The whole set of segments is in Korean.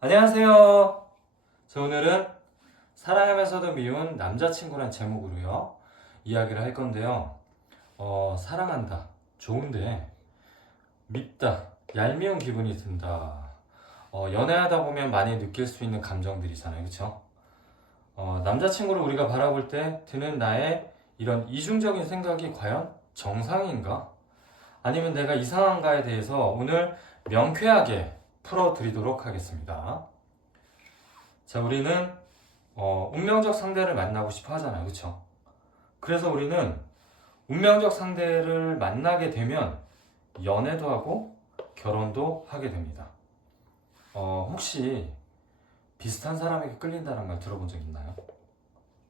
안녕하세요. 저 오늘은 사랑하면서도 미운 남자친구란 제목으로요. 이야기를 할 건데요. 사랑한다. 좋은데 밉다. 얄미운 기분이 든다. 연애하다 보면 많이 느낄 수 있는 감정들이잖아요. 그쵸? 남자친구를 우리가 바라볼 때 드는 나의 이런 이중적인 생각이 과연 정상인가? 아니면 내가 이상한가에 대해서 오늘 명쾌하게 풀어드리도록 하겠습니다. 자, 우리는 운명적 상대를 만나고 싶어 하잖아요. 그쵸? 그래서 우리는 운명적 상대를 만나게 되면 연애도 하고 결혼도 하게 됩니다. 혹시 비슷한 사람에게 끌린다는 말 들어본 적 있나요?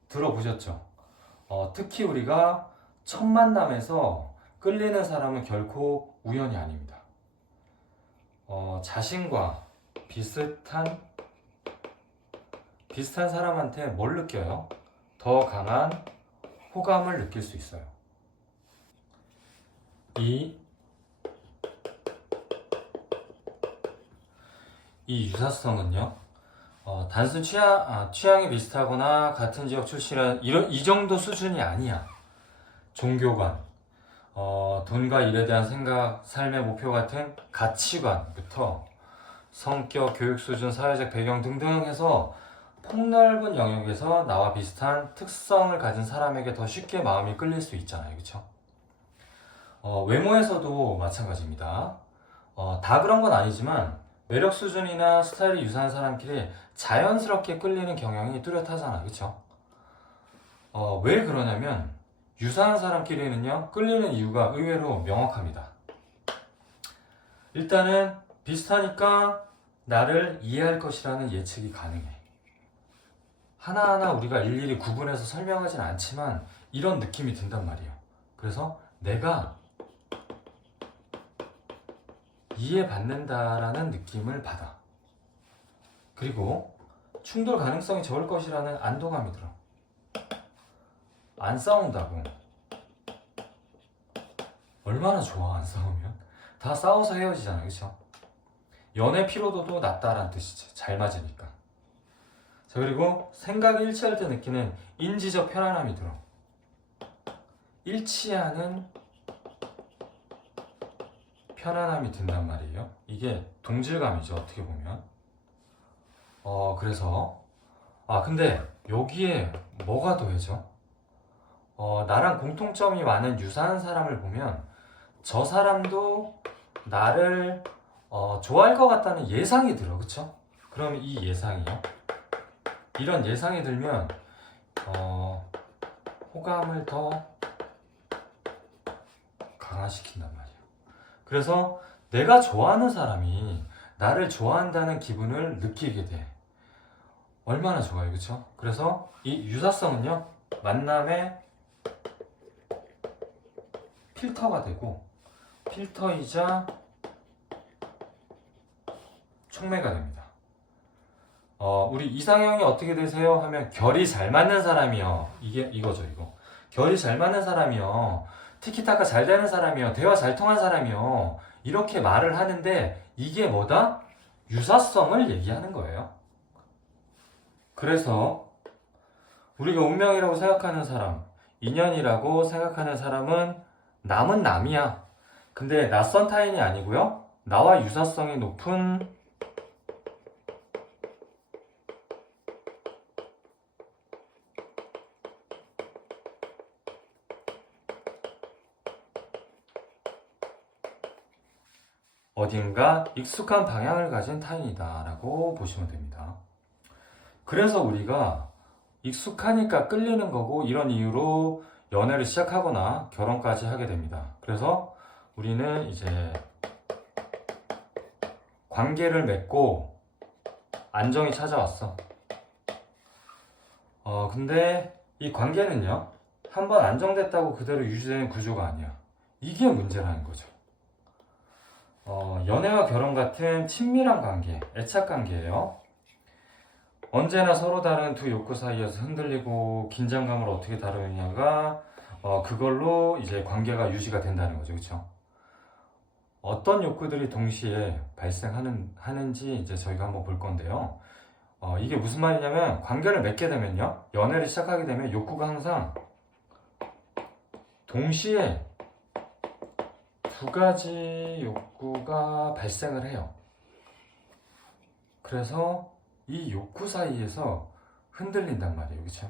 들어보셨죠? 특히 우리가 첫 만남에서 끌리는 사람은 결코 우연이 아닙니다. 자신과 비슷한 사람한테 뭘 느껴요? 더 강한 호감을 느낄 수 있어요. 이, 이 유사성은요, 단순 취향이 비슷하거나 같은 지역 출신이란 이 정도 수준이 아니야. 종교관, 돈과 일에 대한 생각, 삶의 목표 같은 가치관부터 성격, 교육 수준, 사회적 배경 등등 해서 폭넓은 영역에서 나와 비슷한 특성을 가진 사람에게 더 쉽게 마음이 끌릴 수 있잖아요. 그쵸? 외모에서도 마찬가지입니다. 다 그런 건 아니지만 매력 수준이나 스타일이 유사한 사람끼리 자연스럽게 끌리는 경향이 뚜렷하잖아요. 그쵸? 왜 그러냐면 유사한 사람끼리는요, 끌리는 이유가 의외로 명확합니다. 일단은 비슷하니까 나를 이해할 것이라는 예측이 가능해. 하나하나 우리가 일일이 구분해서 설명하진 않지만 이런 느낌이 든단 말이에요. 그래서 내가 이해받는다라는 느낌을 받아. 그리고 충돌 가능성이 적을 것이라는 안도감이 들어. 안 싸운다고. 얼마나 좋아, 안 싸우면? 다 싸워서 헤어지잖아요. 그쵸? 연애 피로도도 낮다라는 뜻이지. 잘 맞으니까. 자, 그리고 생각이 일치할 때 느끼는 인지적 편안함이 들어. 일치하는 편안함이 든단 말이에요. 이게 동질감이죠, 어떻게 보면. 그래서 근데 여기에 뭐가 더해져? 나랑 공통점이 많은 유사한 사람을 보면 저 사람도 나를 좋아할 것 같다는 예상이 들어. 그쵸? 그럼 이 예상이요. 이런 예상이 들면 호감을 더 강화시킨단 말이에요. 그래서 내가 좋아하는 사람이 나를 좋아한다는 기분을 느끼게 돼. 얼마나 좋아요, 그쵸? 그래서 이 유사성은요, 만남의 필터가 되고, 필터이자 촉매가 됩니다. 우리 이상형이 어떻게 되세요? 하면 결이 잘 맞는 사람이요. 이거죠, 이거. 결이 잘 맞는 사람이요. 티키타카 잘 되는 사람이요. 대화 잘 통한 사람이요. 이렇게 말을 하는데 이게 뭐다? 유사성을 얘기하는 거예요. 그래서 우리가 운명이라고 생각하는 사람, 인연이라고 생각하는 사람은 남은 남이야. 근데 낯선 타인이 아니고요. 나와 유사성이 높은 어딘가 익숙한 방향을 가진 타인이다 라고 보시면 됩니다. 그래서 우리가 익숙하니까 끌리는 거고 이런 이유로 연애를 시작하거나 결혼까지 하게 됩니다. 그래서 우리는 이제 관계를 맺고 안정이 찾아왔어. 근데 이 관계는요, 한번 안정됐다고 그대로 유지되는 구조가 아니야. 이게 문제라는 거죠. 연애와 결혼 같은 친밀한 관계, 애착 관계예요. 언제나 서로 다른 두 욕구 사이에서 흔들리고 긴장감을 어떻게 다루느냐가 그걸로 이제 관계가 유지가 된다는 거죠. 그렇죠? 어떤 욕구들이 동시에 하는지 이제 저희가 한번 볼 건데요. 이게 무슨 말이냐면 관계를 맺게 되면요. 연애를 시작하게 되면 욕구가 항상 동시에 두 가지 욕구가 발생을 해요. 그래서 이 욕구 사이에서 흔들린단 말이에요. 그렇죠?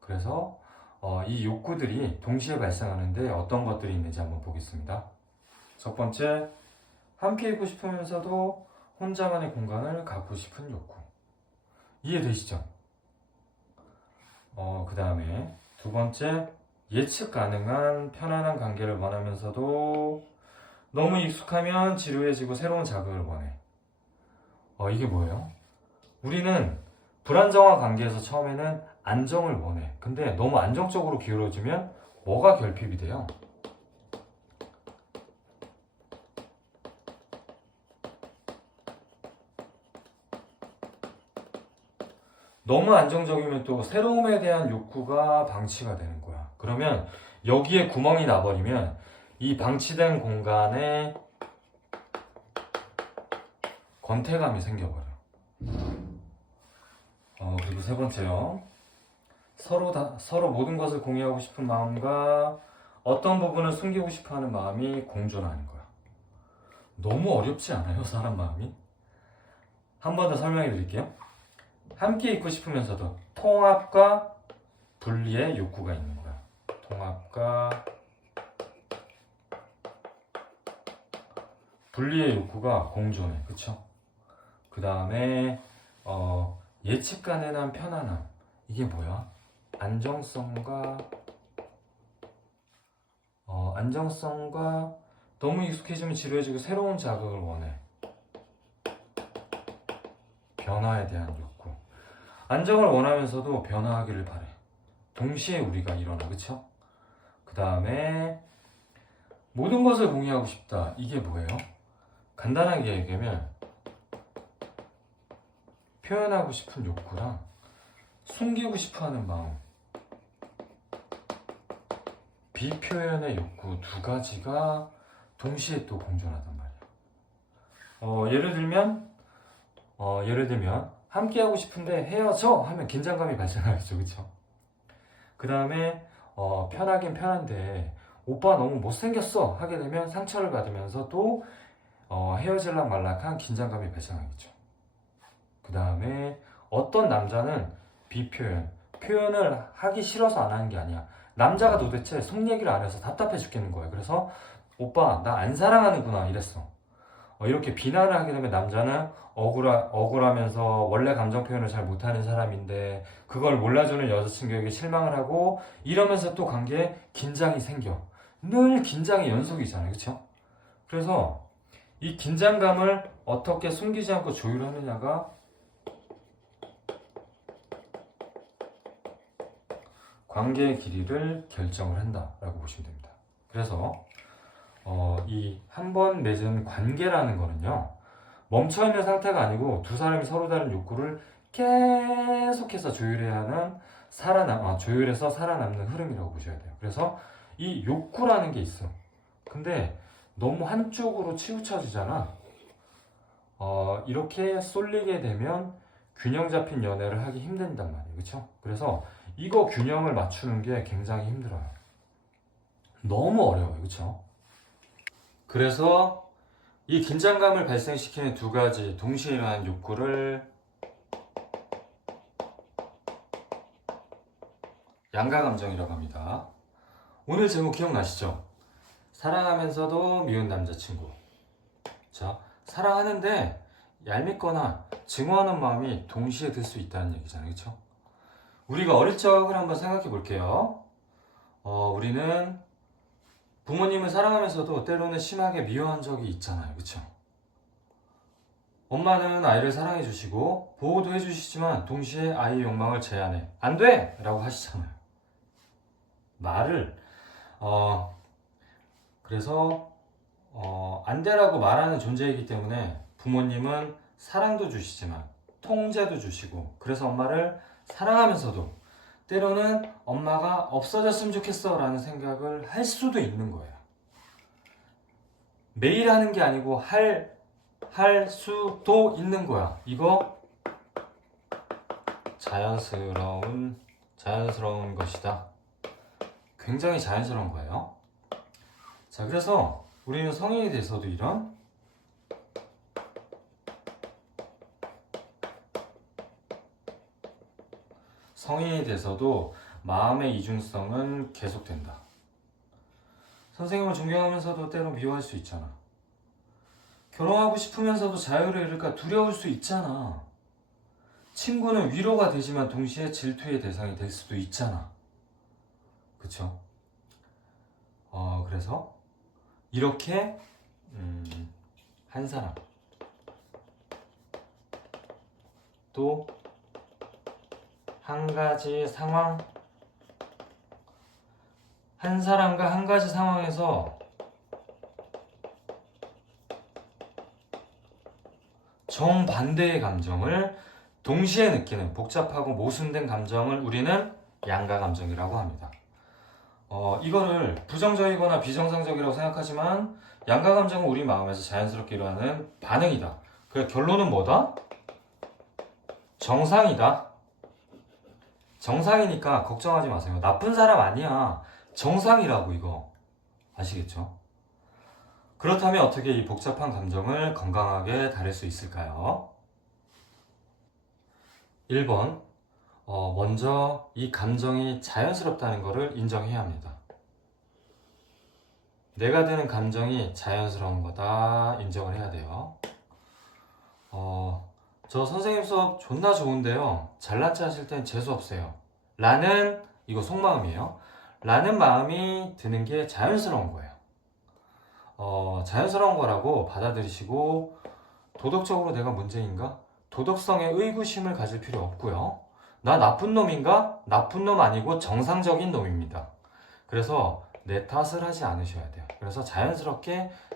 그래서 이 욕구들이 동시에 발생하는데 어떤 것들이 있는지 한번 보겠습니다. 첫 번째, 함께 있고 싶으면서도 혼자만의 공간을 갖고 싶은 욕구. 이해되시죠? 그 다음에 두 번째, 예측 가능한 편안한 관계를 원하면서도 너무 익숙하면 지루해지고 새로운 자극을 원해. 이게 뭐예요? 우리는 불안정한 관계에서 처음에는 안정을 원해. 근데 너무 안정적으로 기울어지면 뭐가 결핍이 돼요? 너무 안정적이면 또 새로움에 대한 욕구가 방치가 되는 거야. 그러면 여기에 구멍이 나버리면 이 방치된 공간에 권태감이 생겨버려. 그리고 세 번째요. 서로 모든 것을 공유하고 싶은 마음과 어떤 부분을 숨기고 싶어 하는 마음이 공존하는 거야. 너무 어렵지 않아요, 사람 마음이? 한 번 더 설명해 드릴게요. 함께 있고 싶으면서도 통합과 분리의 욕구가 있는 거야. 통합과 분리의 욕구가 공존해. 그쵸? 그 다음에 예측 가능한 편안함. 이게 뭐야? 안정성과 너무 익숙해지면 지루해지고 새로운 자극을 원해. 변화에 대한 욕구. 안정을 원하면서도 변화하기를 바래. 동시에 우리가 일어나. 그쵸? 그 다음에 모든 것을 공유하고 싶다. 이게 뭐예요? 간단하게 얘기하면 표현하고 싶은 욕구랑 숨기고 싶어하는 마음, 비표현의 욕구 두 가지가 동시에 또 공존하단 말이야. 예를 들면 함께 하고 싶은데 헤어져 하면 긴장감이 발생하겠죠, 그렇죠? 그 다음에 편하긴 편한데 오빠 너무 못생겼어 하게 되면 상처를 받으면서 또 헤어질락 말락한 긴장감이 발생하겠죠. 그 다음에 어떤 남자는 비표현, 표현을 하기 싫어서 안 하는 게 아니야. 남자가 도대체 속 얘기를 안 해서 답답해 죽겠는 거야. 그래서 오빠 나 안 사랑하는구나 이랬어. 이렇게 비난을 하게 되면 남자는 억울하면서 원래 감정 표현을 잘 못하는 사람인데 그걸 몰라주는 여자친구에게 실망을 하고 이러면서 또 관계에 긴장이 생겨. 늘 긴장의 연속이잖아요. 그쵸? 그래서 이 긴장감을 어떻게 숨기지 않고 조율하느냐가 관계의 길이를 결정을 한다라고 보시면 됩니다. 그래서 이 한 번 맺은 관계라는 거는요, 멈춰있는 상태가 아니고 두 사람이 서로 다른 욕구를 계속해서 조율해야 하는 조율해서 살아남는 흐름이라고 보셔야 돼요. 그래서 이 욕구라는 게 있어. 근데 너무 한쪽으로 치우쳐지잖아. 이렇게 쏠리게 되면 균형 잡힌 연애를 하기 힘든단 말이에요. 그렇죠? 그래서 이거 균형을 맞추는 게 굉장히 힘들어요. 너무 어려워요. 그렇죠? 그래서 이 긴장감을 발생시키는 두 가지 동시에 일어나는 욕구를 양가감정이라고 합니다. 오늘 제목 기억나시죠? 사랑하면서도 미운 남자친구. 자, 사랑하는데 얄밉거나 증오하는 마음이 동시에 들 수 있다는 얘기잖아요. 그렇죠? 우리가 어릴 적을 한번 생각해 볼게요. 우리는 부모님을 사랑하면서도 때로는 심하게 미워한 적이 있잖아요. 그쵸? 엄마는 아이를 사랑해 주시고 보호도 해 주시지만 동시에 아이의 욕망을 제한해. 안 돼! 라고 하시잖아요. 말을 그래서 안 돼라고 말하는 존재이기 때문에 부모님은 사랑도 주시지만 통제도 주시고 그래서 엄마를 사랑하면서도 때로는 엄마가 없어졌으면 좋겠어 라는 생각을 할 수도 있는 거예요. 매일 하는 게 아니고 할 수도 있는 거야. 이거 자연스러운 것이다. 굉장히 자연스러운 거예요. 자, 그래서 우리는 성인이 돼서도 이런 성인이 돼서도 마음의 이중성은 계속된다. 선생님을 존경하면서도 때로 미워할 수 있잖아. 결혼하고 싶으면서도 자유를 잃을까 두려울 수 있잖아. 친구는 위로가 되지만 동시에 질투의 대상이 될 수도 있잖아. 그쵸? 그래서 이렇게 한 사람 또 한 가지 상황, 한 사람과 한 가지 상황에서 정반대의 감정을 동시에 느끼는 복잡하고 모순된 감정을 우리는 양가 감정이라고 합니다. 이거를 부정적이거나 비정상적이라고 생각하지만 양가 감정은 우리 마음에서 자연스럽게 일어나는 반응이다. 그 결론은 뭐다? 정상이다. 정상이니까 걱정하지 마세요. 나쁜 사람 아니야. 정상이라고 이거. 아시겠죠? 그렇다면 어떻게 이 복잡한 감정을 건강하게 다룰 수 있을까요? 1번, 먼저 이 감정이 자연스럽다는 것을 인정해야 합니다. 내가 드는 감정이 자연스러운 거다 인정을 해야 돼요. 저 선생님 수업 존나 좋은데요. 잘난 체 하실 땐 재수없어요. 라는, 이거 속마음이에요. 라는 마음이 드는 게 자연스러운 거예요. 자연스러운 거라고 받아들이시고 도덕적으로 내가 문제인가? 도덕성에 의구심을 가질 필요 없고요. 나 나쁜 놈인가? 나쁜 놈 아니고 정상적인 놈입니다. 그래서 내 탓을 하지 않으셔야 돼요. 그래서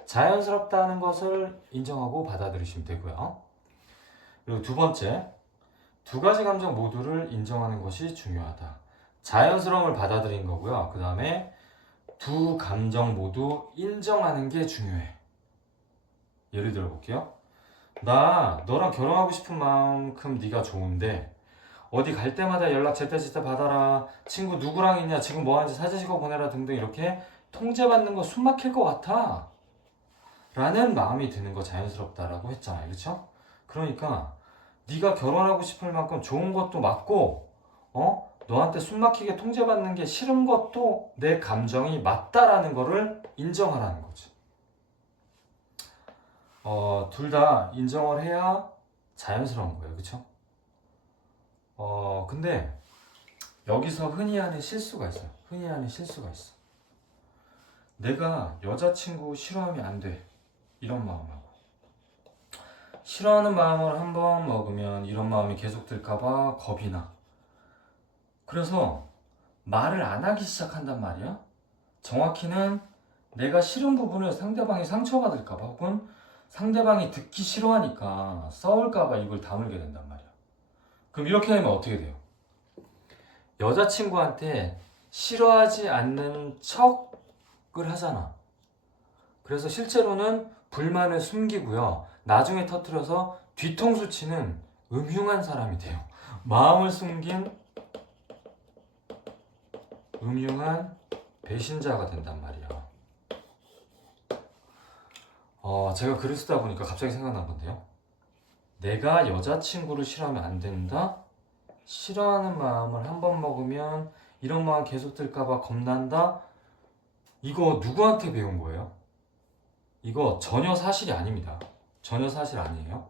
자연스럽다는 것을 인정하고 받아들이시면 되고요. 그리고 두 번째, 두 가지 감정 모두를 인정하는 것이 중요하다. 자연스러움을 받아들인 거고요. 그 다음에 두 감정 모두 인정하는 게 중요해. 예를 들어 볼게요. 나 너랑 결혼하고 싶은 만큼 네가 좋은데 어디 갈 때마다 연락 제때제때 받아라. 친구 누구랑 있냐, 지금 뭐 하는지 사진 찍어 보내라 등등 이렇게 통제받는 거 숨 막힐 것 같아. 라는 마음이 드는 거 자연스럽다라고 했잖아요. 그렇죠? 그러니까 네가 결혼하고 싶을 만큼 좋은 것도 맞고 너한테 숨 막히게 통제받는 게 싫은 것도 내 감정이 맞다라는 거를 인정하라는 거지. 둘 다 인정을 해야 자연스러운 거예요. 그쵸? 근데 여기서 흔히 하는 실수가 있어요. 내가 여자친구 싫어하면 안 돼. 이런 마음하고. 싫어하는 마음을 한번 먹으면 이런 마음이 계속 들까봐 겁이 나. 그래서 말을 안 하기 시작한단 말이야. 정확히는 내가 싫은 부분을 상대방이 상처받을까봐 혹은 상대방이 듣기 싫어하니까 싸울까봐 입을 다물게 된단 말이야. 그럼 이렇게 되면 어떻게 돼요? 여자친구한테 싫어하지 않는 척을 하잖아. 그래서 실제로는 불만을 숨기고요. 나중에 터뜨려서 뒤통수 치는 음흉한 사람이 돼요. 마음을 숨긴 음흉한 배신자가 된단 말이야. 제가 글을 쓰다 보니까 갑자기 생각난 건데요. 내가 여자친구를 싫어하면 안 된다? 싫어하는 마음을 한 번 먹으면 이런 마음 계속 들까봐 겁난다? 이거 누구한테 배운 거예요? 이거 전혀 사실이 아닙니다. 전혀 사실 아니에요.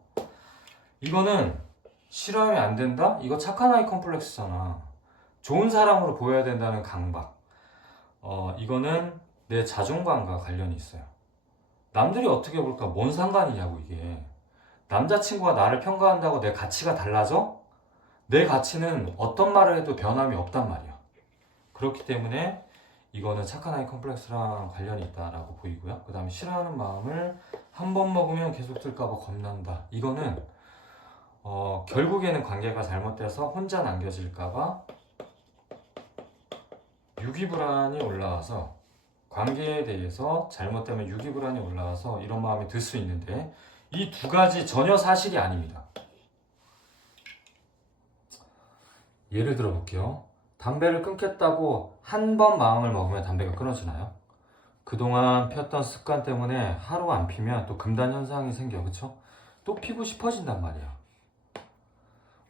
이거는 싫어하면 안 된다? 이거 착한 아이 컴플렉스잖아. 좋은 사람으로 보여야 된다는 강박. 이거는 내 자존감과 관련이 있어요. 남들이 어떻게 볼까 뭔 상관이냐고 이게. 남자친구가 나를 평가한다고 내 가치가 달라져? 내 가치는 어떤 말을 해도 변함이 없단 말이야. 그렇기 때문에 이거는 착한 아이 컴플렉스랑 관련이 있다라고 보이고요. 그 다음에 싫어하는 마음을 한 번 먹으면 계속 들까봐 겁난다. 이거는 결국에는 관계가 잘못돼서 혼자 남겨질까봐 유기불안이 올라와서 관계에 대해서 잘못되면 유기불안이 올라와서 이런 마음이 들 수 있는데 이 두 가지 전혀 사실이 아닙니다. 예를 들어 볼게요. 담배를 끊겠다고 한 번 마음을 먹으면 담배가 끊어지나요? 그동안 폈던 습관 때문에 하루 안 피면 또 금단 현상이 생겨, 그쵸? 또 피고 싶어진단 말이야.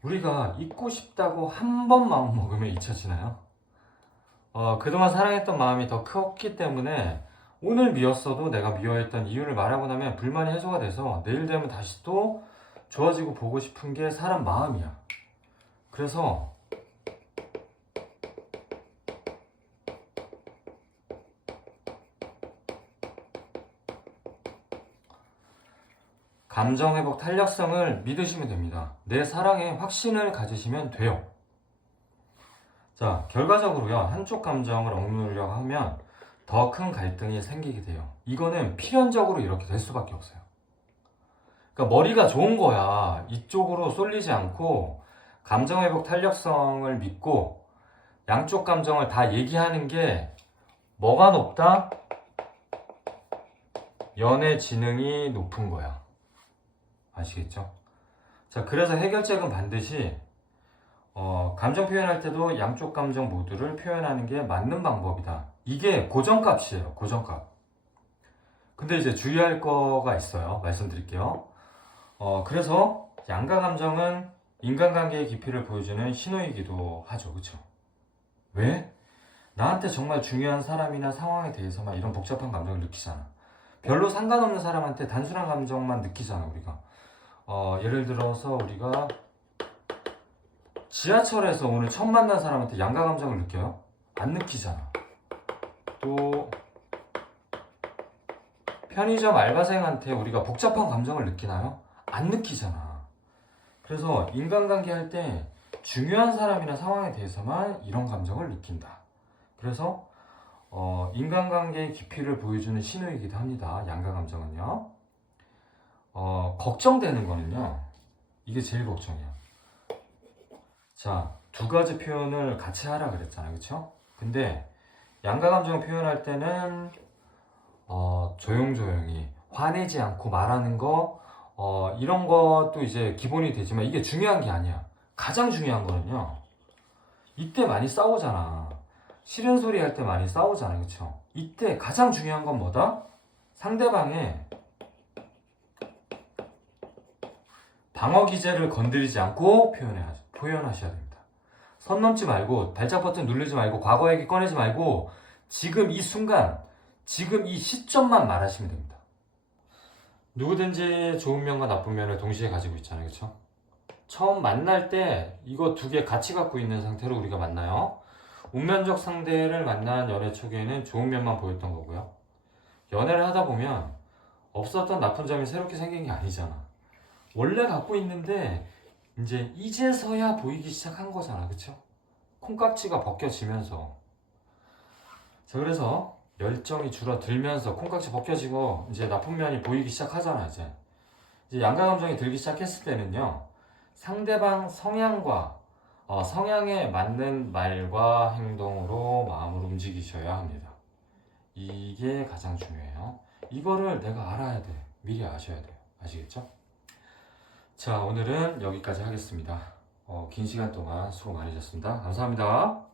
우리가 잊고 싶다고 한 번 마음 먹으면 잊혀지나요? 그동안 사랑했던 마음이 더 컸기 때문에 오늘 미웠어도 내가 미워했던 이유를 말하고 나면 불만이 해소가 돼서 내일 되면 다시 또 좋아지고 보고 싶은 게 사람 마음이야. 그래서 감정회복 탄력성을 믿으시면 됩니다. 내 사랑에 확신을 가지시면 돼요. 자, 결과적으로요. 한쪽 감정을 억누르려고 하면 더 큰 갈등이 생기게 돼요. 이거는 필연적으로 이렇게 될 수밖에 없어요. 그러니까 머리가 좋은 거야. 이쪽으로 쏠리지 않고 감정회복 탄력성을 믿고 양쪽 감정을 다 얘기하는 게 뭐가 높다? 연애 지능이 높은 거야. 아시겠죠? 자, 그래서 해결책은 반드시 감정 표현할 때도 양쪽 감정 모두를 표현하는 게 맞는 방법이다. 이게 고정값이에요. 고정값. 근데 이제 주의할 거가 있어요. 말씀드릴게요. 그래서 양가 감정은 인간관계의 깊이를 보여주는 신호이기도 하죠. 그쵸? 왜? 나한테 정말 중요한 사람이나 상황에 대해서만 이런 복잡한 감정을 느끼잖아. 별로 상관없는 사람한테 단순한 감정만 느끼잖아, 우리가. 예를 들어서 우리가 지하철에서 오늘 처음 만난 사람한테 양가 감정을 느껴요? 안 느끼잖아. 또 편의점 알바생한테 우리가 복잡한 감정을 느끼나요? 안 느끼잖아. 그래서 인간관계 할 때 중요한 사람이나 상황에 대해서만 이런 감정을 느낀다. 그래서 인간관계의 깊이를 보여주는 신호이기도 합니다. 양가 감정은요. 걱정되는 거는요. 이게 제일 걱정이야. 자, 두 가지 표현을 같이 하라 그랬잖아요. 그쵸? 근데 양가 감정 표현할 때는 조용조용히 화내지 않고 말하는 거 이런 것도 이제 기본이 되지만 이게 중요한 게 아니야. 가장 중요한 거는요. 이때 많이 싸우잖아. 싫은 소리 할 때 많이 싸우잖아. 그쵸? 이때 가장 중요한 건 뭐다? 상대방의 방어 기제를 건드리지 않고 표현하셔야 됩니다. 선 넘지 말고 발작 버튼 누르지 말고 과거 얘기 꺼내지 말고 지금 이 순간 지금 이 시점만 말하시면 됩니다. 누구든지 좋은 면과 나쁜 면을 동시에 가지고 있잖아요. 그쵸? 처음 만날 때 이거 두 개 같이 갖고 있는 상태로 우리가 만나요. 운명적 상대를 만난 연애 초기에는 좋은 면만 보였던 거고요. 연애를 하다 보면 없었던 나쁜 점이 새롭게 생긴 게 아니잖아. 원래 갖고 있는데 이제서야 보이기 시작한 거잖아. 그쵸? 콩깍지가 벗겨지면서. 자, 그래서 열정이 줄어들면서 콩깍지 벗겨지고 이제 나쁜 면이 보이기 시작하잖아. 이제 양가 감정이 들기 시작했을 때는요. 상대방 성향과 성향에 맞는 말과 행동으로 마음을 움직이셔야 합니다. 이게 가장 중요해요. 이거를 내가 알아야 돼. 미리 아셔야 돼요. 아시겠죠? 자, 오늘은 여기까지 하겠습니다. 긴 시간 동안 수고 많으셨습니다. 감사합니다.